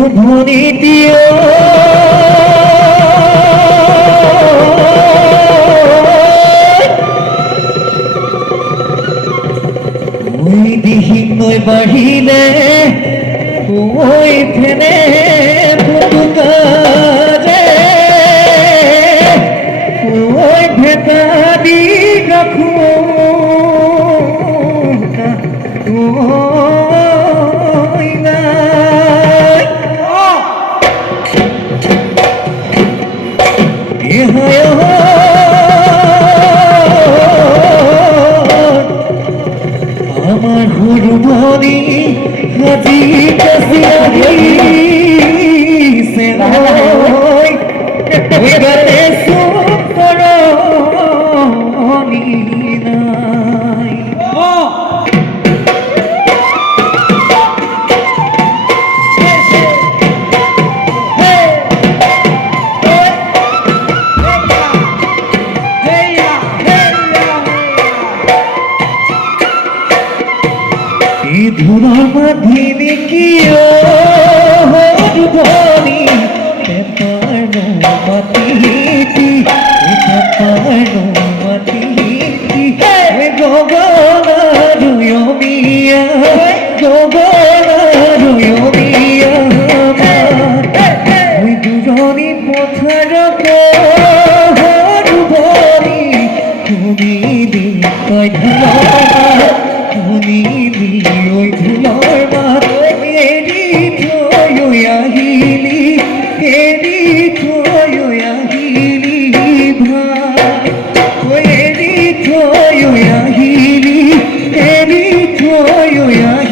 উভনি দিও ওই দিহিং নৈ বাঢ়িলে ওই ফেনে ফুটুকাজে ওই ভেটা দি রাখো আমার হুরুমনি হাজি কাসিয়ারি সে নয় ওই গাতে সুতরনি নাই ধুলার মাধ্যমে কি হরুধনি পেপারো মাটিটি পেপারো মাটিটি গগনারুয় মিয়া গগনারুয় মিয়া ওই দুজনি পথার হরুধনি তুমি দিন ধুলা তুমি ওই ধুলার মাত এরি থয় আহিলি এরি থয় আহিলি ভাই ওই এরি থয় আহিলি এরি থয় আহিলি